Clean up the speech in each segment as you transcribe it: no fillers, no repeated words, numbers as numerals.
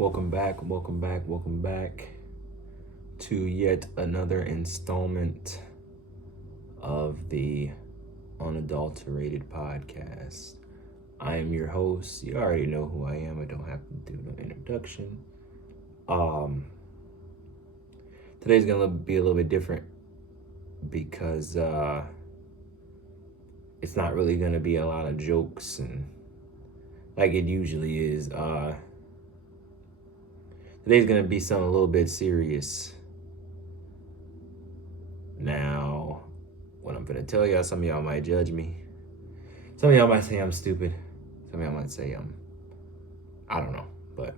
welcome back to yet another installment of the Unadulterated podcast. I am your host. You already know who I am. I don't have to do no introduction. Today's gonna be a little bit different because it's not really gonna be a lot of jokes and like it usually is. Today's gonna be something a little bit serious. Now, what I'm gonna tell y'all, some of y'all might judge me. Some of y'all might say I'm stupid. Some of y'all might say I don't know. But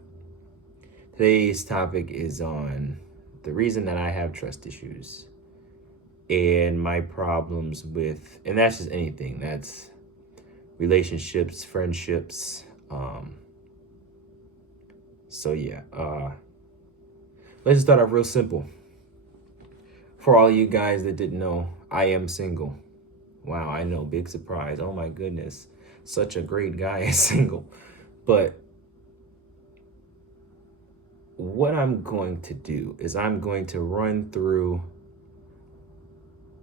today's topic is on the reason that I have trust issues and my problems with, and that's just anything. That's relationships, friendships. Let's just start off real simple. For all you guys that didn't know, I am single. Wow, I know, big surprise. Oh my goodness, such a great guy is single. But what I'm going to do is I'm going to run through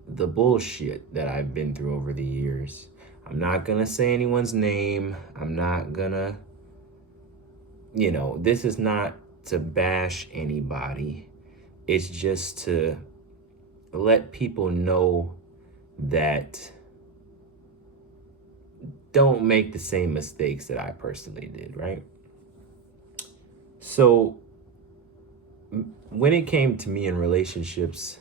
the bullshit that I've been through over the years. I'm not gonna say anyone's name. I'm not gonna, this is not to bash anybody. It's just to let people know that don't make the same mistakes that I personally did, right? So when it came to me in relationships,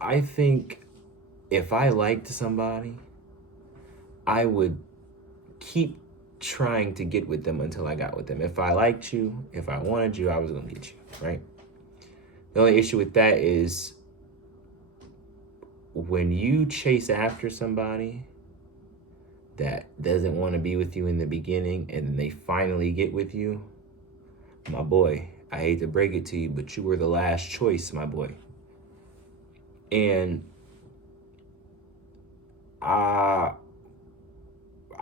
I think if I liked somebody, I would keep trying to get with them until I got with them. If I liked you, if I wanted you, I was gonna get you, right? The only issue with that is when you chase after somebody that doesn't want to be with you in the beginning and they finally get with you, my boy, I hate to break it to you, but you were the last choice, my boy. And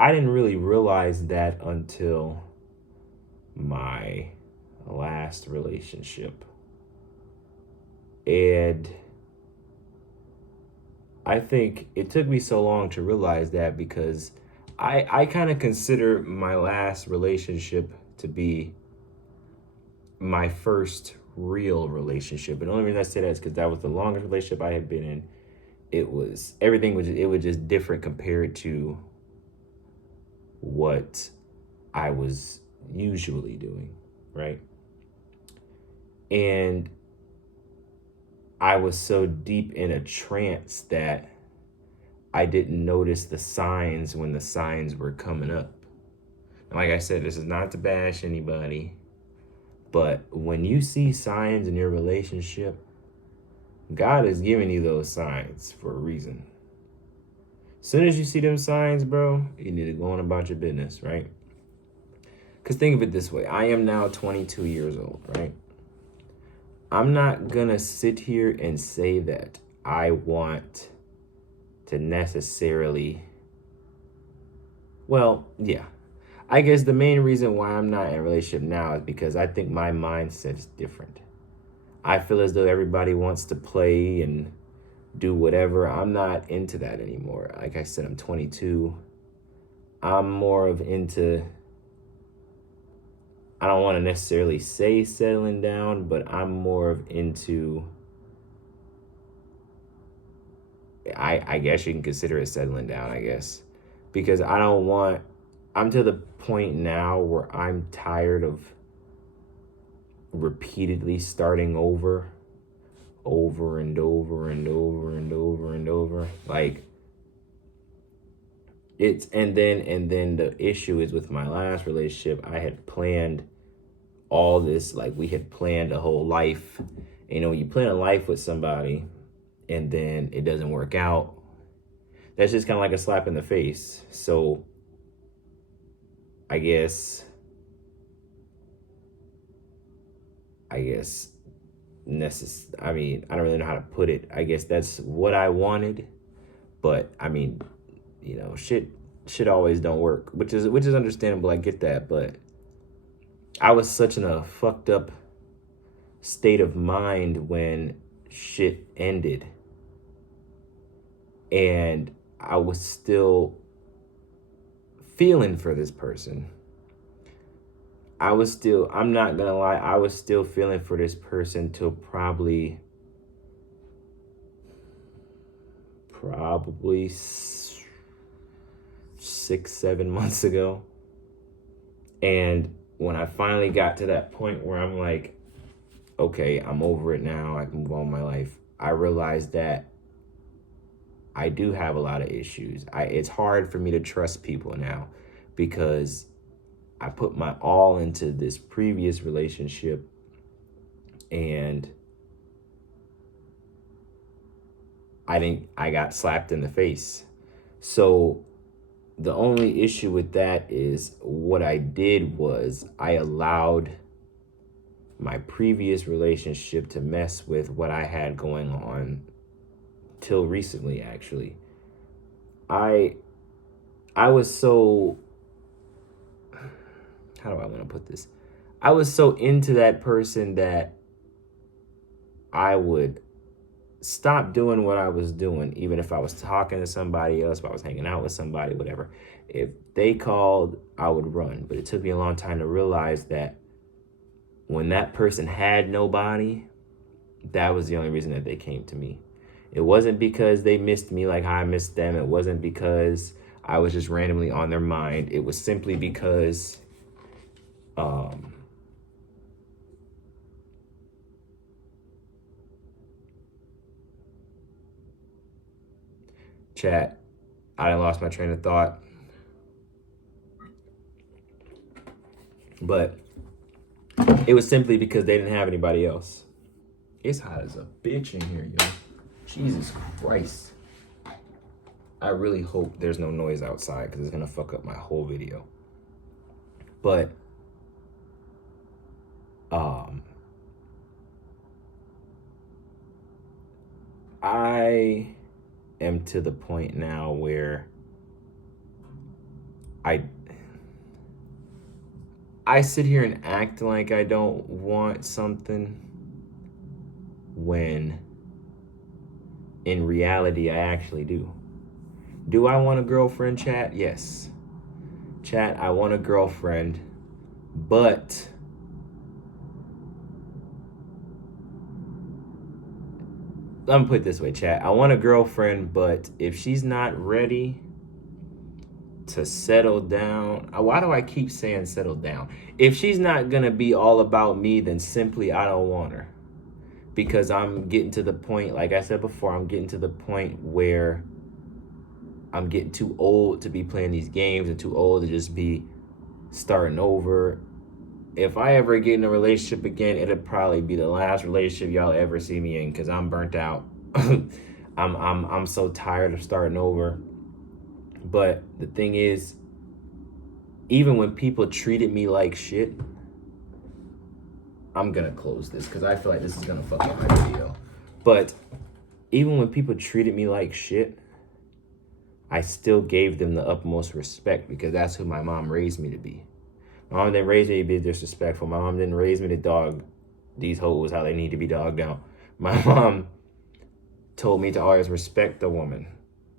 I didn't really realize that until my last relationship. And I think it took me so long to realize that because I kind of consider my last relationship to be my first real relationship. And the only reason I say that is because that was the longest relationship I had been in. It was just different compared to what I was usually doing, right? And I was so deep in a trance that I didn't notice the signs when the signs were coming up. And like I said, this is not to bash anybody, but when you see signs in your relationship, God is giving you those signs for a reason. As soon as you see them signs, bro, you need to go on about your business, right? Because think of it this way. I am now 22 years old, right? I'm not going to sit here and say that I want to necessarily, I guess the main reason why I'm not in a relationship now is because I think my mindset is different. I feel as though everybody wants to play and do whatever. I'm not into that anymore. Like I said, I'm 22. I'm more of into, I don't want to necessarily say settling down, but I'm more of into, I guess you can consider it settling down, I guess. Because I'm to the point now where I'm tired of repeatedly starting over and over and over and over and over. Like and then the issue is with my last relationship, I had planned all this, like we had planned a whole life. When you plan a life with somebody and then it doesn't work out, that's just kind of like a slap in the face. So I guess I don't really know how to put it. I guess that's what I wanted, but shit always don't work, which is understandable. I get that, but I was such in a fucked up state of mind when shit ended. And I was still feeling for this person. I'm not gonna lie, I was still feeling for this person till probably 6, 7 months ago. And when I finally got to that point where I'm like, okay, I'm over it now, I can move on with my life, I realized that I do have a lot of issues. It's hard for me to trust people now because I put my all into this previous relationship, and I got slapped in the face. So the only issue with that is what I did was I allowed my previous relationship to mess with what I had going on till recently, actually. I was so, how do I want to put this? I was so into that person that I would stop doing what I was doing, even if I was talking to somebody else, if I was hanging out with somebody, whatever. If they called, I would run. But it took me a long time to realize that when that person had nobody, that was the only reason that they came to me. It wasn't because they missed me like I missed them. It wasn't because I was just randomly on their mind. It was simply because chat, I done lost my train of thought. But it was simply because they didn't have anybody else. It's hot as a bitch in here, yo. Jesus Christ. I really hope there's no noise outside because it's going to fuck up my whole video. But, I am to the point now where I sit here and act like I don't want something when in reality I actually do. Do I want a girlfriend, chat? Yes. Chat, I want a girlfriend, but let me put it this way, chat. I want a girlfriend, but if she's not ready to settle down, why do I keep saying settle down? If she's not gonna be all about me, then simply I don't want her. Because I'm getting to the point, like I said before, I'm getting to the point where I'm getting too old to be playing these games and too old to just be starting over. If I ever get in a relationship again, it'll probably be the last relationship y'all ever see me in because I'm burnt out. I'm so tired of starting over. But the thing is, even when people treated me like shit, I'm gonna close this because I feel like this is gonna fuck up my video. But even when people treated me like shit, I still gave them the utmost respect because that's who my mom raised me to be. My mom didn't raise me to be disrespectful. My mom didn't raise me to dog these hoes how they need to be dogged out. My mom told me to always respect the woman.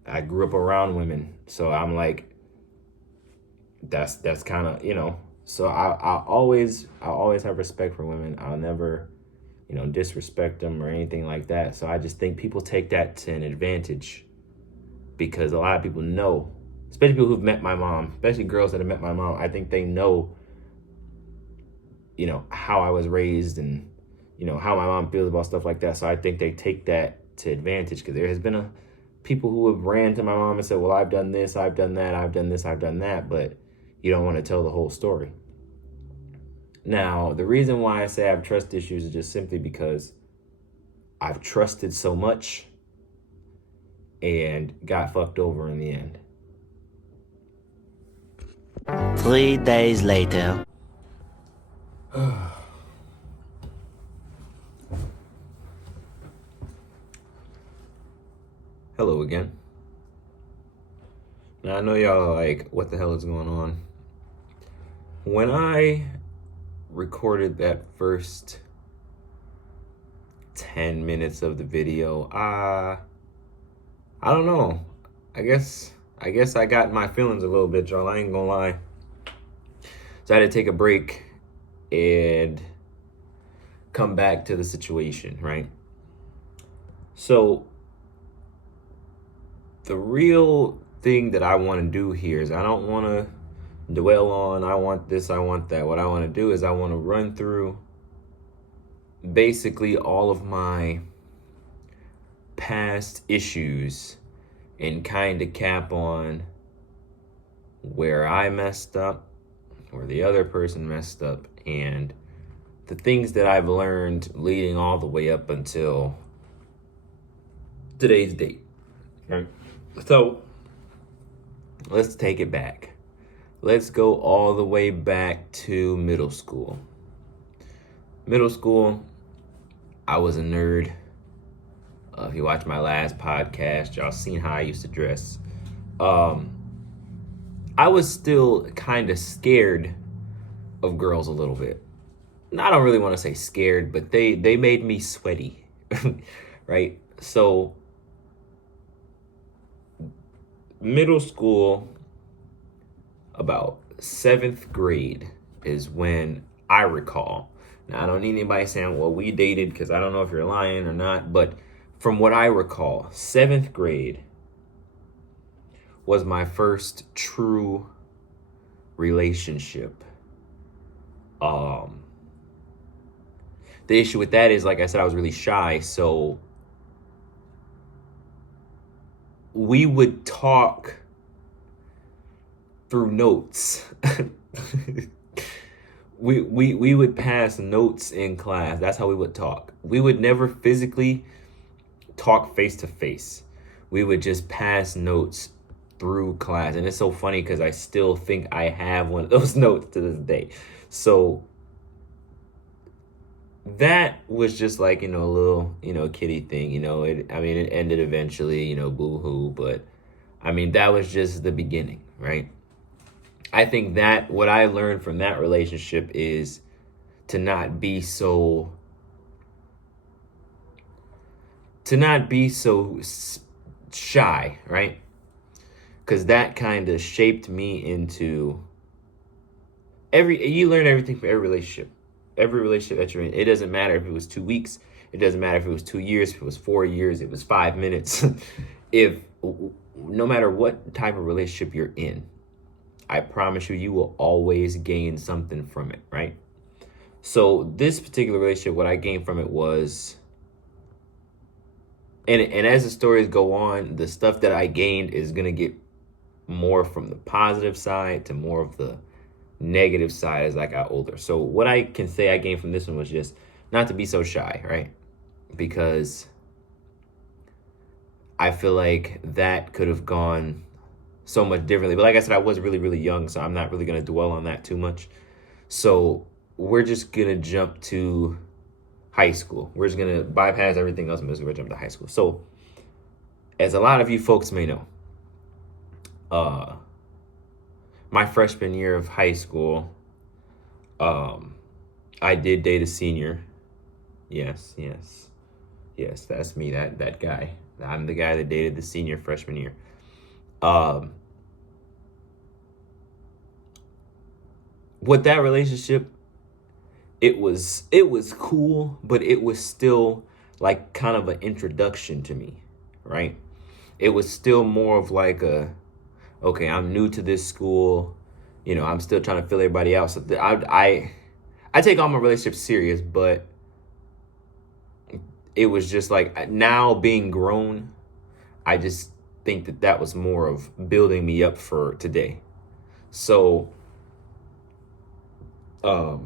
I grew up around women, so I'm like, that's kind of, you know. So I always have respect for women. I'll never, disrespect them or anything like that. So I just think people take that to an advantage because a lot of people know, especially people who've met my mom, especially girls that have met my mom. I think they know, how I was raised and, how my mom feels about stuff like that. So I think they take that to advantage because there has been people who have ran to my mom and said, well, I've done this, I've done that, I've done this, I've done that, but you don't want to tell the whole story. Now, the reason why I say I have trust issues is just simply because I've trusted so much and got fucked over in the end. 3 days later. Hello again. Now I know y'all are like, what the hell is going on? When I recorded that first 10 minutes of the video, I don't know. I guess I got my feelings a little bit, y'all. I ain't gonna lie. So I had to take a break and come back to the situation, right? So the real thing that I want to do here is I don't want to dwell on I want this, I want that. What I want to do is I want to run through basically all of my past issues and kind of cap on where I messed up, where the other person messed up, and the things that I've learned leading all the way up until today's date. Okay. So let's take it back. Let's go all the way back to middle school. Middle school, I was a nerd. If you watch my last podcast, y'all seen how I used to dress. I was still kind of scared of girls a little bit. And I don't really want to say scared, but they made me sweaty, right? So middle school, about 7th grade is when I recall. Now, I don't need anybody saying, well, we dated, because I don't know if you're lying or not, but from what I recall, 7th grade was my first true relationship. The issue with that is, like I said, I was really shy, so we would talk through notes. we would pass notes in class. That's how we would talk. We would never physically talk face to face. We would just pass notes through class. And it's so funny because I still think I have one of those notes to this day. So that was just like, a little, kiddie thing, it ended eventually, boo-hoo, but that was just the beginning, right? I think that what I learned from that relationship is to not be so shy, right? Because that kind of shaped me into you learn everything from every relationship that you're in. It doesn't matter if it was 2 weeks, it doesn't matter if it was 2 years, if it was 4 years, it was 5 minutes. No matter what type of relationship you're in, I promise you will always gain something from it, right? So this particular relationship, what I gained from it was, and as the stories go on, the stuff that I gained is going to get more from the positive side to more of the negative side as I got older. So what I can say I gained from this one was just not to be so shy, right? Because I feel like that could have gone so much differently. But like I said, I was really, really young, so I'm not really going to dwell on that too much. So we're just going to jump to high school. We're just going to bypass everything else and just going to jump to high school. So as a lot of you folks may know, my freshman year of high school, I did date a senior. Yes, that's me, that guy. I'm the guy that dated the senior freshman year. With that relationship, it was cool, but it was still like kind of an introduction to me, right? It was still more of like okay, I'm new to this school, I'm still trying to fill everybody out. So I take all my relationships serious, but it was just like, now being grown, I just think that was more of building me up for today. So that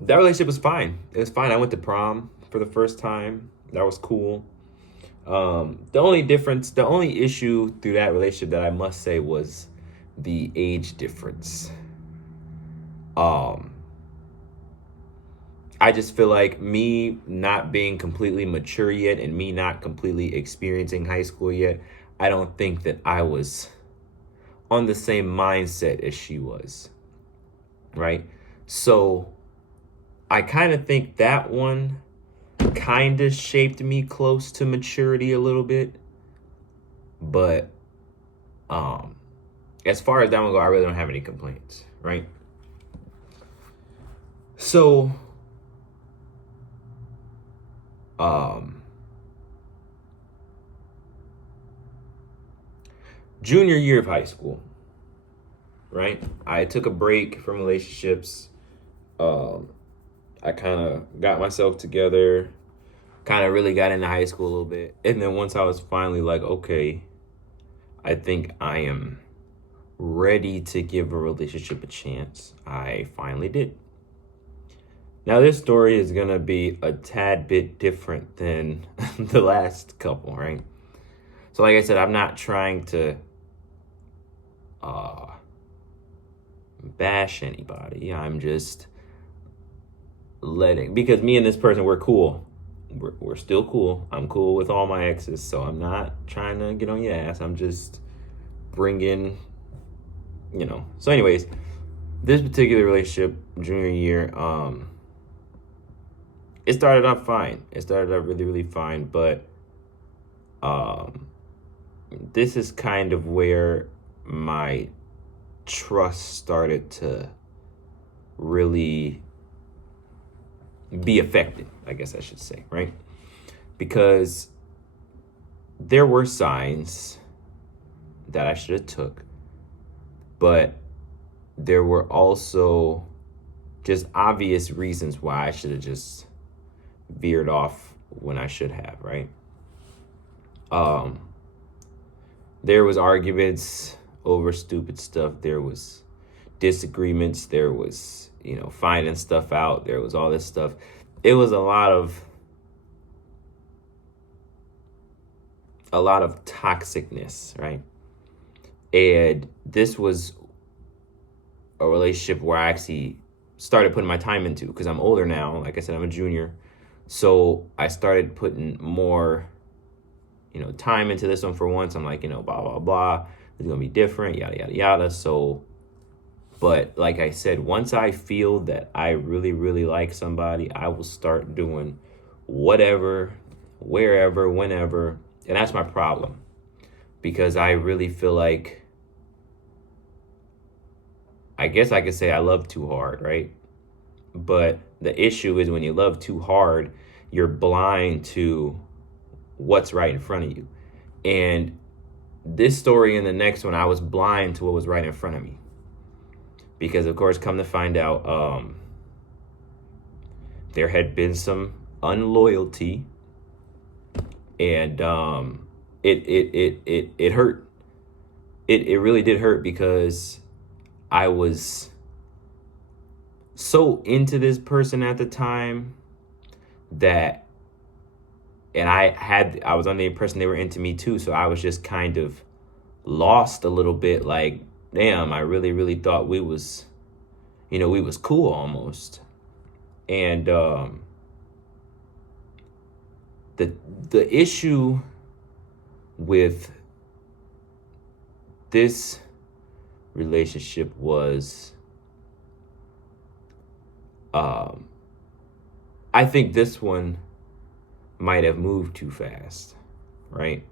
relationship was fine. It was fine. I went to prom for the first time. That was cool. The only issue through that relationship that I must say was the age difference. I just feel like me not being completely mature yet and me not completely experiencing high school yet, I don't think that I was on the same mindset as she was, right? So I kind of think that one kind of shaped me close to maturity a little bit. But um, as far as that one go, I really don't have any complaints, right? So, um, junior year of high school, right? I took a break from relationships. Um, I kind of got myself together, kind of really got into high school a little bit. And then once I was finally like, okay, I think I am ready to give a relationship a chance, I finally did. Now, this story is going to be a tad bit different than the last couple, right? So, like I said, I'm not trying to uh, bash anybody. I'm just because me and this person, we're cool. We're still cool. I'm cool with all my exes, so I'm not trying to get on your ass. I'm just bringing, So, anyways, this particular relationship, junior year, it started off fine. It started off really, really fine, but this is kind of where my trust started to really be affected, I guess I should say, right? Because there were signs that I should have took, but there were also just obvious reasons why I should have just veered off when I should have, right? There was arguments over stupid stuff. There was disagreements. There was, finding stuff out. There was all this stuff. It was a lot of toxicness, right? And this was a relationship where I actually started putting my time into, because I'm older now. Like I said, I'm a junior. So I started putting more, time into this one for once. I'm like, blah, blah, blah. It's going to be different, yada, yada, yada. So, but like I said, once I feel that I really, really like somebody, I will start doing whatever, wherever, whenever. And that's my problem, because I really feel like, I guess I could say I love too hard, right? But the issue is when you love too hard, you're blind to what's right in front of you. And this story and the next one, I was blind to what was right in front of me. Because, of course, come to find out, there had been some unloyalty, and it hurt. It really did hurt, because I was so into this person at the time that, and I was under the impression they were into me too. So I was just kind of lost a little bit, like, damn, I really, really thought we was cool almost. And the issue with this relationship was, I think this one might have moved too fast, right?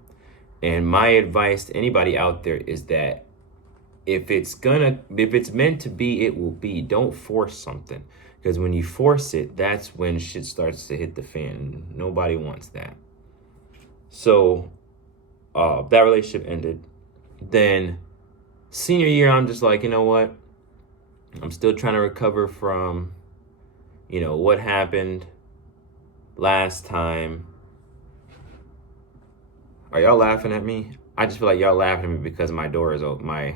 And my advice to anybody out there is that if it's meant to be, it will be. Don't force something, because when you force it, that's when shit starts to hit the fan. Nobody wants that. So that relationship ended. Then senior year, I'm just like, you know what? I'm still trying to recover from, what happened last time. Are y'all laughing at me? I just feel like y'all laughing at me because my door is open. My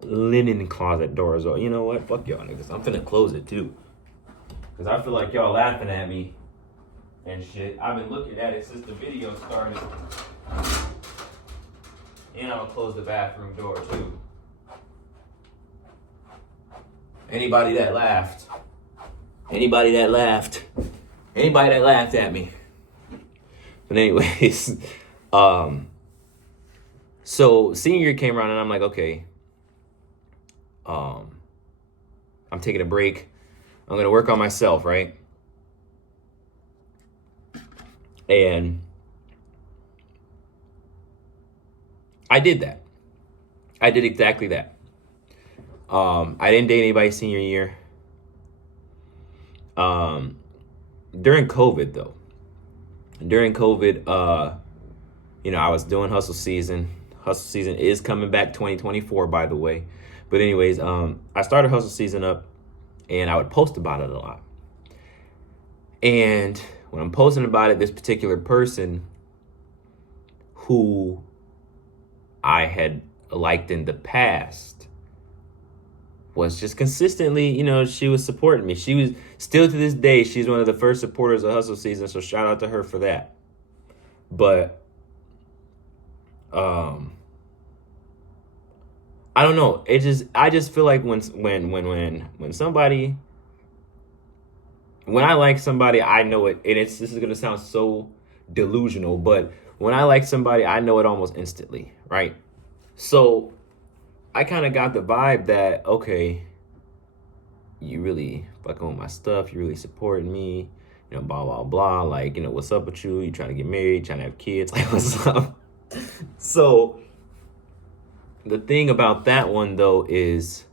linen closet door is open. You know what? Fuck y'all niggas. I'm finna close it too, because I feel like y'all laughing at me and shit. I've been looking at it since the video started. And I'm gonna close the bathroom door too. Anybody that laughed at me. But anyways, so senior year came around and I'm like, okay, I'm taking a break. I'm gonna work on myself, right? And I did that. I did exactly that. I didn't date anybody senior year. Um, During COVID though, during COVID, I was doing hustle season. Hustle season is coming back 2024, by the way. But anyways, I started hustle season up, and I would post about it a lot. And when I'm posting about it, this particular person who I had liked in the past was just consistently, she was supporting me. She was still to this day, she's one of the first supporters of hustle season. So shout out to her for that. But I don't know. I just feel like when somebody, when I like somebody, I know it. And this is gonna sound so delusional, but when I like somebody, I know it almost instantly, right? So I kind of got the vibe that, okay, you really fucking with my stuff, you really supporting me, blah blah blah. Like, what's up with you? You trying to get married, trying to have kids, like what's up? So the thing about that one though is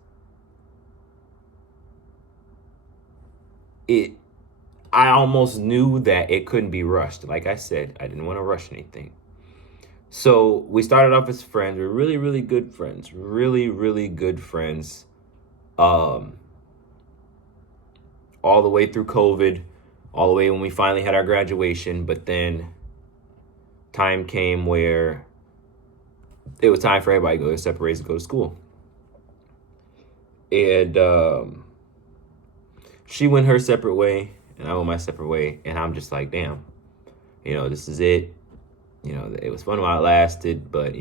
I almost knew that it couldn't be rushed. Like I said, I didn't want to rush anything. So we started off as friends. We're really, really good friends. Really, really good friends. All the way through COVID, all the way when we finally had our graduation. But then time came where it was time for everybody to go to separate ways and go to school. And she went her separate way, and I went my separate way. And I'm just like, damn, this is it. It was fun while it lasted, but,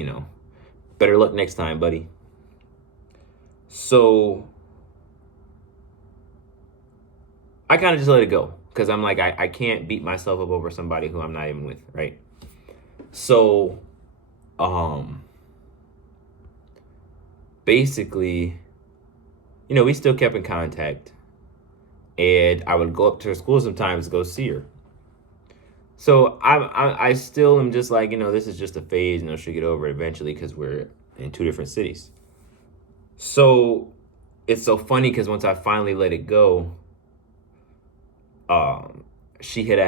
better luck next time, buddy. So I kind of just let it go because I'm like, I can't beat myself up over somebody who I'm not even with, right? So, basically, we still kept in contact, and I would go up to her school sometimes to go see her. So I still am just like, this is just a phase, she'll get over it eventually because we're in two different cities. So it's so funny because once I finally let it go, she had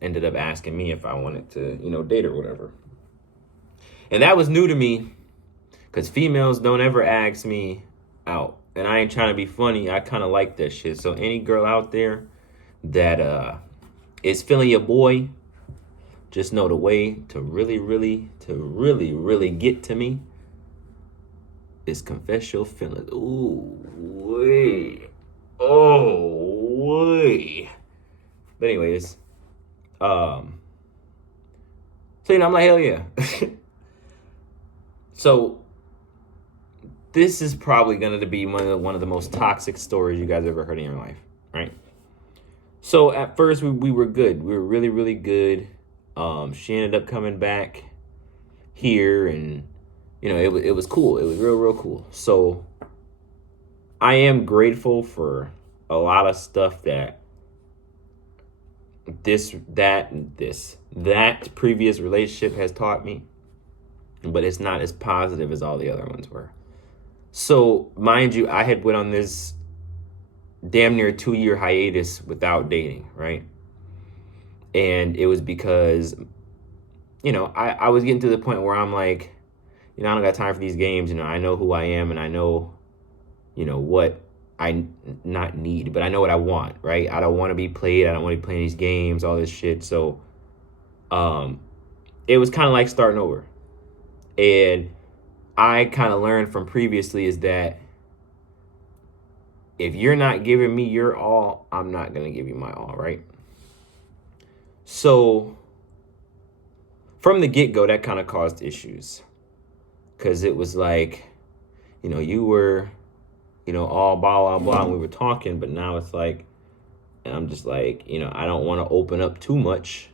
ended up asking me if I wanted to, date or whatever. And that was new to me because females don't ever ask me out. And I ain't trying to be funny. I kind of like that shit. So any girl out there that is feeling your boy, just know the way to really, really get to me is confess your feelings. Ooh, wait. Oh, wait. But anyways, so, I'm like, hell yeah. So this is probably going to be one of the most toxic stories you guys ever heard in your life, right? So at first we were good. We were really, really good. She ended up coming back here, and it was cool. It was real cool. So I am grateful for a lot of stuff that that previous relationship has taught me, but it's not as positive as all the other ones were. So mind you, I had went on this damn near 2-year hiatus without dating, right? And it was because, I was getting to the point where I'm like, I don't got time for these games. I know who I am, and I know, what I not need, but I know what I want, right? I don't want to be played. I don't want to be playing these games, all this shit. So, it was kind of like starting over. And I kind of learned from previously is that if you're not giving me your all, I'm not going to give you my all, right? So from the get-go, that kind of caused issues because it was like, you were, all blah, blah, blah, and we were talking, but now it's like, and I'm just like, I don't want to open up too much.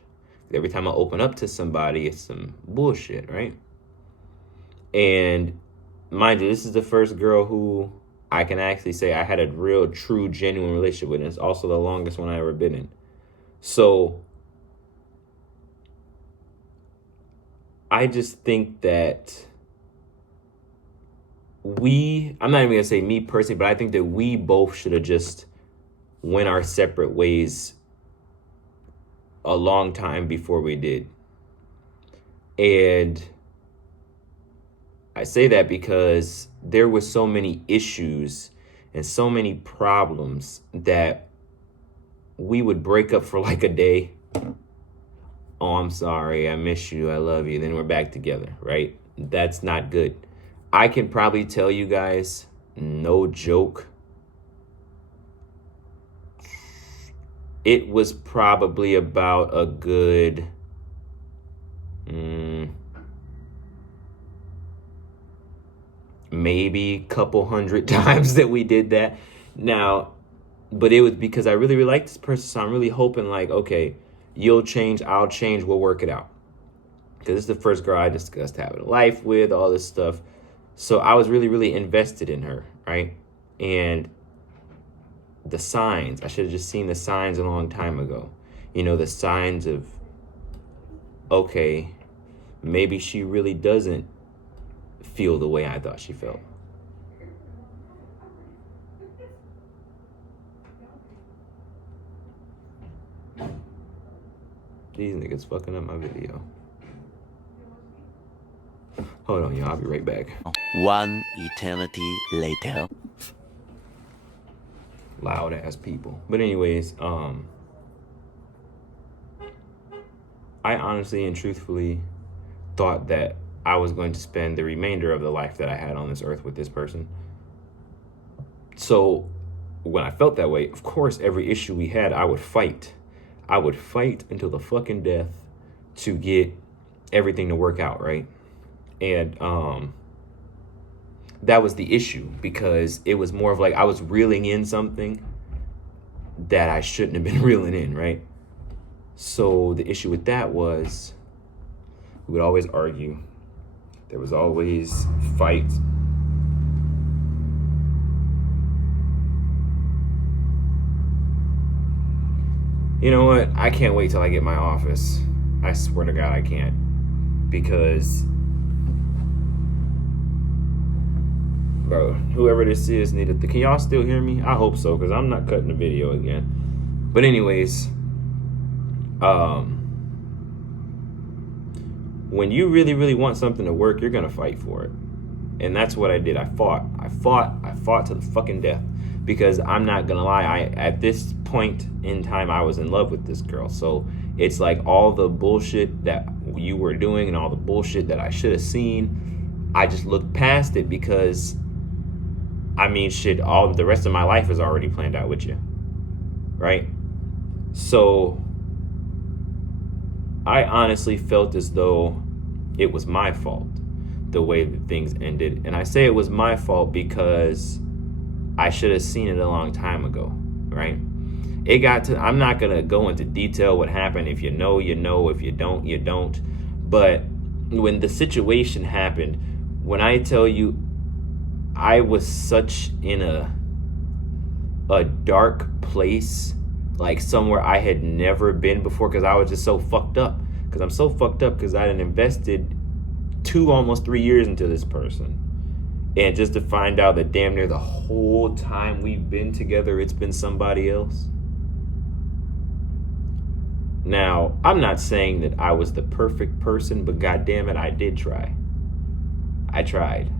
Every time I open up to somebody, it's some bullshit, right? And mind you, this is the first girl who I can actually say I had a real, true, genuine relationship with, and it's also the longest one I've ever been in. So I just think that I'm not even gonna say me personally, but I think that we both should have just went our separate ways a long time before we did. And I say that because there were so many issues and so many problems that we would break up for like a day. Oh, I'm sorry, I miss you, I love you. Then we're back together, right? That's not good. I can probably tell you guys, no joke, it was probably about a good maybe couple hundred times that we did that. Now, but it was because I really, really like this person, so I'm really hoping like, okay, you'll change, I'll change, we'll work it out. Because this is the first girl I discussed having a life with, all this stuff. So I was really, really invested in her, right? And the signs, I should have just seen the signs a long time ago. You know, the signs of, okay, maybe she really doesn't feel the way I thought she felt. These niggas fucking up my video. Hold on, y'all. I'll be right back. One eternity later. Loud ass people. But anyways, I honestly and truthfully thought that I was going to spend the remainder of the life that I had on this earth with this person. So when I felt that way, of course, every issue we had, I would fight. I would fight until the fucking death to get everything to work out, right? And that was the issue, because it was more of like I was reeling in something that I shouldn't have been reeling in, right? So the issue with that was we would always argue. There was always fight. You know what? I can't wait till I get my office. I swear to God I can't. Because, bro, whoever this is needed can y'all still hear me? I hope so, because I'm not cutting the video again. But anyways, when you really, really want something to work, you're gonna fight for it. And that's what I did. I fought to the fucking death. Because I'm not gonna lie, at this point in time, I was in love with this girl. So it's like all the bullshit that you were doing and all the bullshit that I should have seen, I just looked past it because, I mean, shit, all the rest of my life is already planned out with you, right? So I honestly felt as though it was my fault, the way that things ended. And I say it was my fault because I should have seen it a long time ago, right? It got to, I'm not going to go into detail what happened. If you know, you know. If you don't, you don't. But when the situation happened, when I tell you, I was such in a dark place, like somewhere I had never been before, because I was just so fucked up. Because I'm so fucked up because I had invested almost 3 years into this person. And just to find out that damn near the whole time we've been together, it's been somebody else. Now, I'm not saying that I was the perfect person, but goddamn it, I did try. I tried.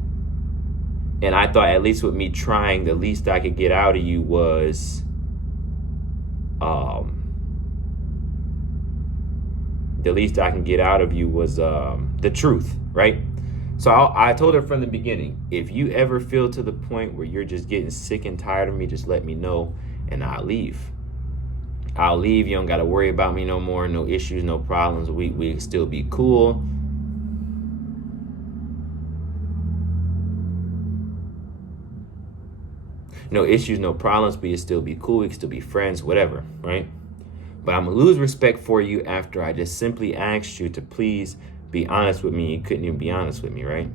And I thought at least with me trying, the least I could get out of you was the least I can get out of you was the truth, right? So I told her from the beginning, if you ever feel to the point where you're just getting sick and tired of me, just let me know and I'll leave. I'll leave. You don't got to worry about me no more. No issues, no problems. We still be cool. No issues, no problems. We can still be cool. We can still be friends, whatever, right? But I'm going to lose respect for you after I just simply asked you to please be honest with me. You couldn't even be honest with me, right?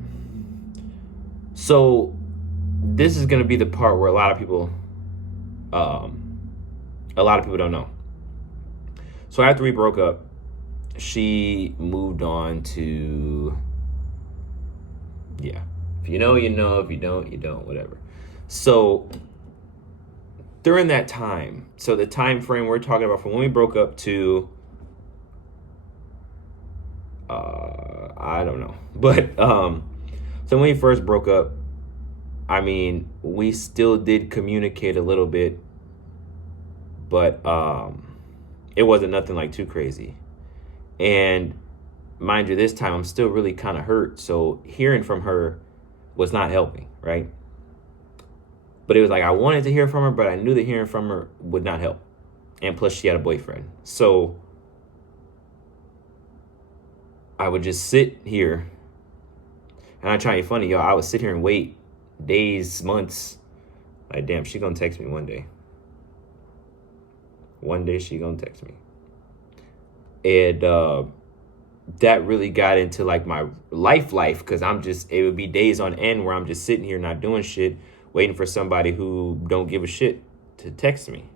So this is gonna be the part where a lot of people don't know. So after we broke up, she moved on to, yeah, if you know, you know, if you don't, you don't, whatever. So during that time, so the time frame we're talking about from when we broke up to, I don't know, but so when we first broke up, I mean, we still did communicate a little bit, but it wasn't nothing like too crazy. And mind you, this time I'm still really kind of hurt, so hearing from her was not helping, right? But it was like I wanted to hear from her, but I knew that hearing from her would not help. And plus, she had a boyfriend. So I would just sit here, and I try to be funny, y'all. I would sit here and wait days, months. Like, damn, she gonna text me one day. One day she gonna text me. And that really got into like my life, because it would be days on end where I'm just sitting here not doing shit, waiting for somebody who don't give a shit to text me.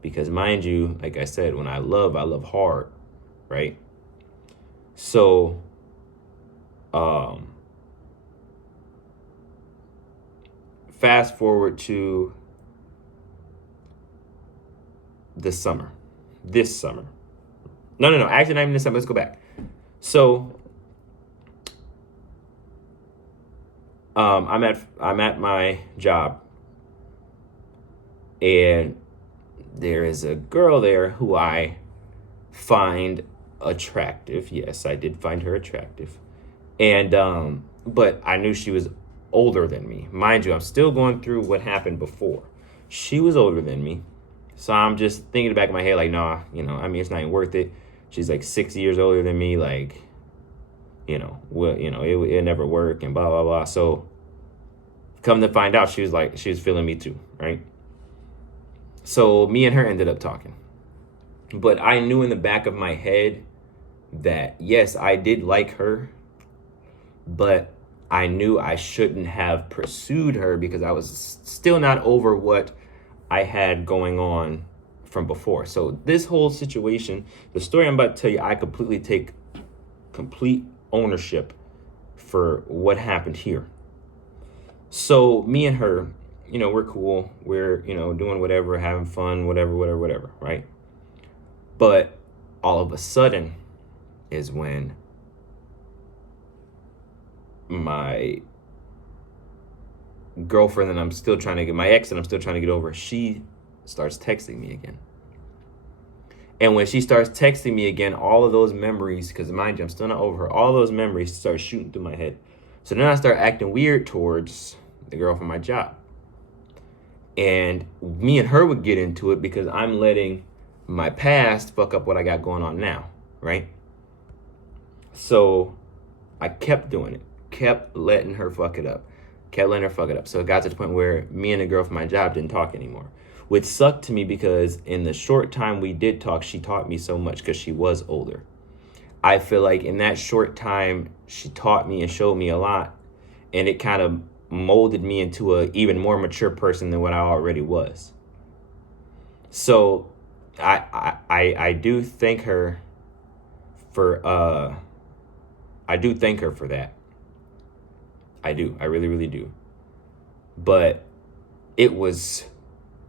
Because mind you, like I said, when I love hard, right? So, fast forward to this summer. No, actually not even this summer. Let's go back. So, I'm at my job, and there is a girl there who I find attractive. Yes, I did find her attractive. And but I knew she was older than me. Mind you, I'm still going through what happened before. She was older than me. So I'm just thinking in the back of my head, like, nah, I mean, it's not even worth it. She's like 6 years older than me, like, it never work and blah, blah, blah. So come to find out, she was feeling me too, right? So me and her ended up talking. But I knew in the back of my head that, yes, I did like her, but I knew I shouldn't have pursued her because I was still not over what I had going on from before. So this whole situation, the story I'm about to tell you, I completely take complete ownership for what happened here. So me and her, we're cool. We're, doing whatever, having fun, whatever, right? But all of a sudden is when my girlfriend and my ex and I'm still trying to get over, she starts texting me again. And when she starts texting me again, all of those memories, because mind you, I'm still not over her, all those memories start shooting through my head. So then I start acting weird towards the girl from my job. And me and her would get into it because I'm letting my past fuck up what I got going on now, right? So I kept doing it, kept letting her fuck it up. So it got to the point where me and the girl from my job didn't talk anymore, which sucked to me because in the short time we did talk, she taught me so much because she was older. I feel like in that short time, she taught me and showed me a lot, and it kind of molded me into a even more mature person than what I already was. So I do thank her for that. I do. I really, really do. But it was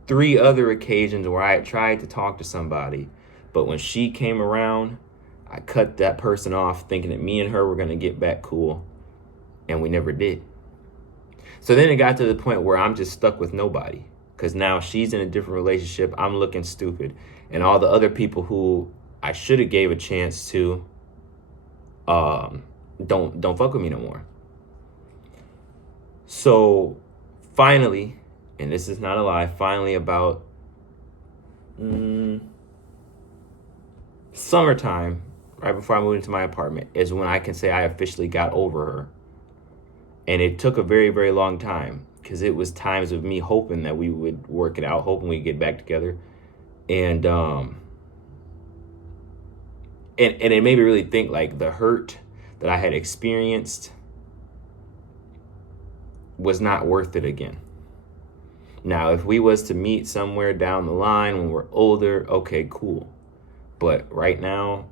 3 other occasions where I had tried to talk to somebody, but when she came around, I cut that person off thinking that me and her were going to get back cool, and we never did. So then it got to the point where I'm just stuck with nobody because now she's in a different relationship. I'm looking stupid, and all the other people who I should have gave a chance to don't fuck with me no more. So finally, and this is not a lie, finally about summertime, right before I moved into my apartment, is when I can say I officially got over her. And it took a very, very long time because it was times of me hoping that we would work it out, hoping we'd get back together. And it made me really think, like, the hurt that I had experienced was not worth it again. Now, if we was to meet somewhere down the line when we're older, okay, cool. But right now,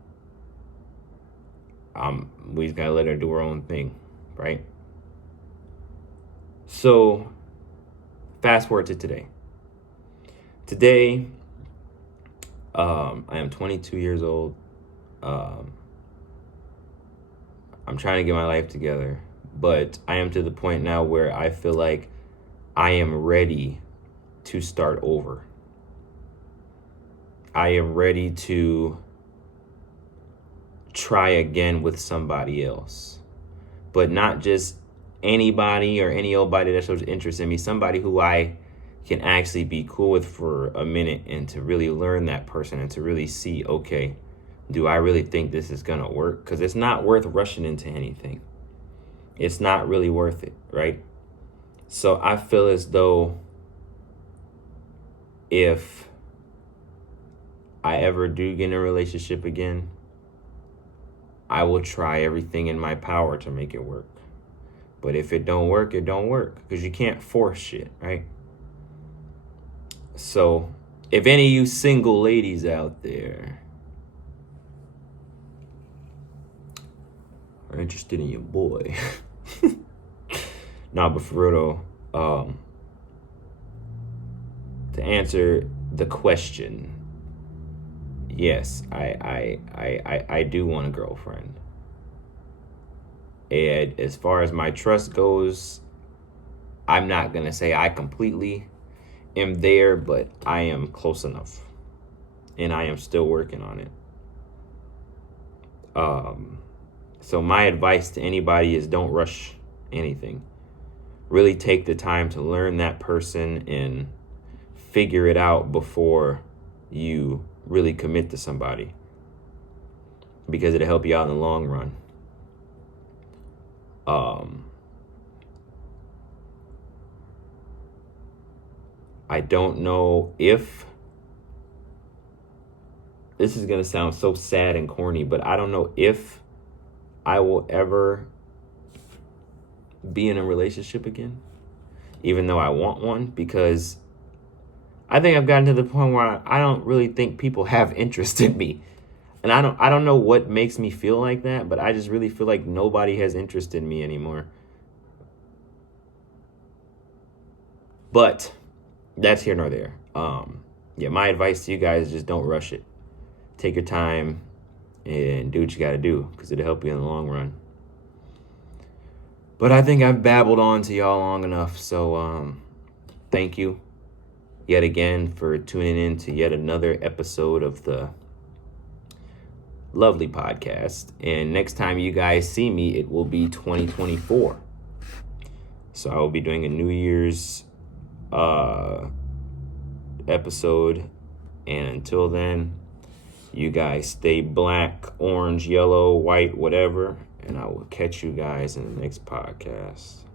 we just gotta let her do her own thing, right? So, fast forward to today. Today, I am 22 years old. I'm trying to get my life together, but I am to the point now where I feel like I am ready to start over. I am ready to try again with somebody else, but not just anybody or any old body that shows interest in me, somebody who I can actually be cool with for a minute and to really learn that person and to really see, okay, do I really think this is gonna work? Because it's not worth rushing into anything. It's not really worth it, right? So I feel as though if I ever do get in a relationship again, I will try everything in my power to make it work. But if it don't work, it don't work, because you can't force shit, right? So if any of you single ladies out there are interested in your boy, nah, but for real though, to answer the question, yes, I do want a girlfriend. And as far as my trust goes, I'm not gonna say I completely am there, but I am close enough, and I am still working on it. So my advice to anybody is don't rush anything. Really take the time to learn that person and figure it out before you really commit to somebody, because it'll help you out in the long run. I don't know if this is going to sound so sad and corny, but I don't know if I will ever be in a relationship again, even though I want one, because I think I've gotten to the point where I don't really think people have interest in me. And I don't know what makes me feel like that, but I just really feel like nobody has interest in me anymore. But that's here nor there. Yeah, my advice to you guys is just don't rush it. Take your time and do what you got to do, because it'll help you in the long run. But I think I've babbled on to y'all long enough. So thank you yet again for tuning in to yet another episode of the lovely podcast. And next time you guys see me, it will be 2024. So I will be doing a New Year's episode. And until then, you guys stay black, orange, yellow, white, whatever. And I will catch you guys in the next podcast.